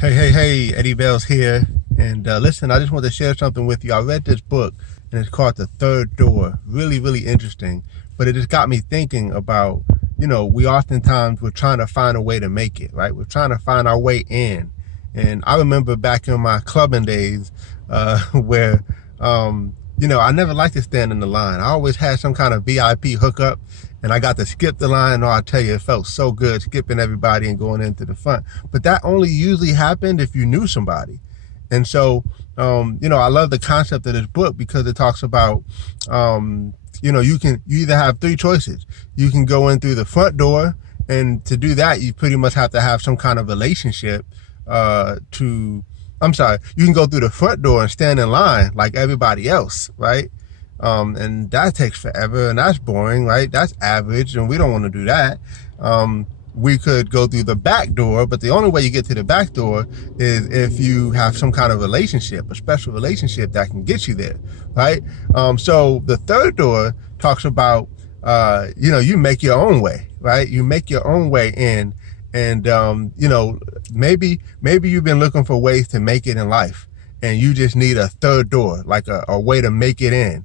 Hey, Eddie Bells here. And listen, I just want to share something with you. I read this book and it's called The Third Door. Really interesting. But it just got me thinking about, we oftentimes we're trying to find a way to make it, right? We're trying to find our way in. And I remember back in my clubbing days where, I never liked to stand in the line. I always had some kind of VIP hookup and I got to skip the line. Oh, I tell you, it felt so good skipping everybody and going into the front. But that only usually happened if you knew somebody. And so, I love the concept of this book because it talks about, you either have three choices. You can go in through the front door, and to do that, you pretty much have to have some kind of relationship you can go through the front door and stand in line like everybody else, right? And that takes forever and that's boring, right? That's average and we don't want to do that. We could go through the back door, but the only way you get to the back door is if you have some kind of relationship, a special relationship that can get you there, right? So the third door talks about, you make your own way, right? You make your own way in. And, maybe you've been looking for ways to make it in life and you just need a third door, like a way to make it in.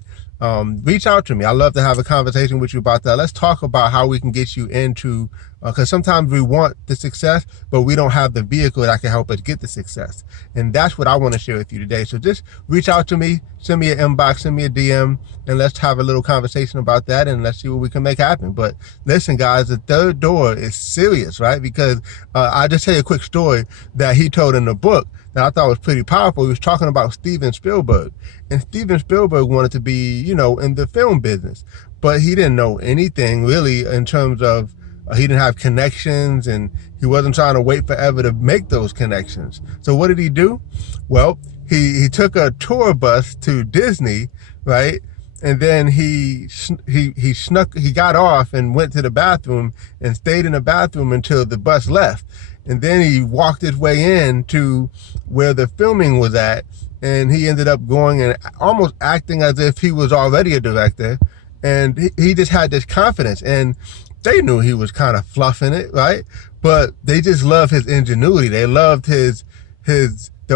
Reach out to me. I'd love to have a conversation with you about that. Let's talk about how we can get you into, because sometimes we want the success, but we don't have the vehicle that can help us get the success. And that's what I want to share with you today. So just reach out to me, send me an inbox, send me a DM, and let's have a little conversation about that and let's see what we can make happen. But listen, guys, the third door is serious, right? Because I'll just tell you a quick story that he told in the book that I thought was pretty powerful. He was talking about Steven Spielberg. And Steven Spielberg wanted to be, in the film business, but he didn't know anything really in terms of, he didn't have connections and he wasn't trying to wait forever to make those connections. So what did he do? Well, he took a tour bus to Disney, right? And then he got off and went to the bathroom and stayed in the bathroom until the bus left. And then he walked his way in to where the filming was at. And he ended up going and almost acting as if he was already a director. And he just had this confidence. And they knew he was kind of fluffing it, right? But they just loved his ingenuity. They loved the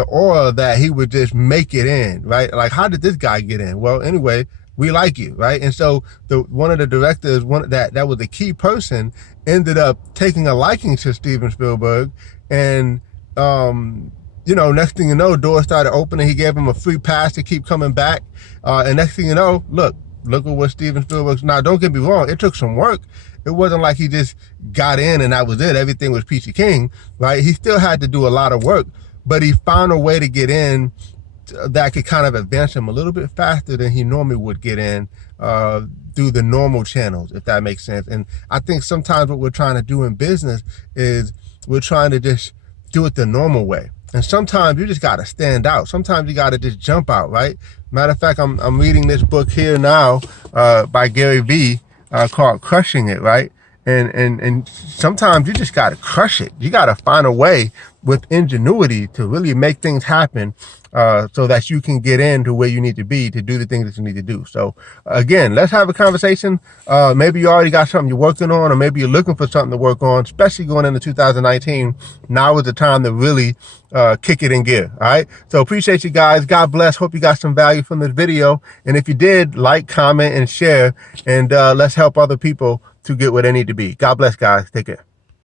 aura that he would just make it in, right? Like, how did this guy get in? Well, anyway, we like you, right? And so one of the directors, that was the key person, ended up taking a liking to Steven Spielberg. And, next thing you know, doors started opening. He gave him a free pass to keep coming back. And next thing you know, look at what Steven Spielberg's. Now, don't get me wrong. It took some work. It wasn't like he just got in and that was it. Everything was peachy keen, right? He still had to do a lot of work, but he found a way to get in that could kind of advance him a little bit faster than he normally would get in through the normal channels, if that makes sense. And I think sometimes what we're trying to do in business is we're trying to just do it the normal way. And sometimes you just got to stand out. Sometimes you got to just jump out, right? Matter of fact, I'm reading this book here now by Gary Vee called Crushing It, right? And sometimes you just got to crush it. You got to find a way with ingenuity to really make things happen so that you can get into where you need to be to do the things that you need to do. So again, let's have a conversation. Maybe you already got something you're working on, or maybe you're looking for something to work on, especially going into 2019. Now is the time to really kick it in gear. All right. So appreciate you guys. God bless. Hope you got some value from this video. And if you did, like, comment, and share, and let's help other people to get where they need to be. God bless, guys. Take care.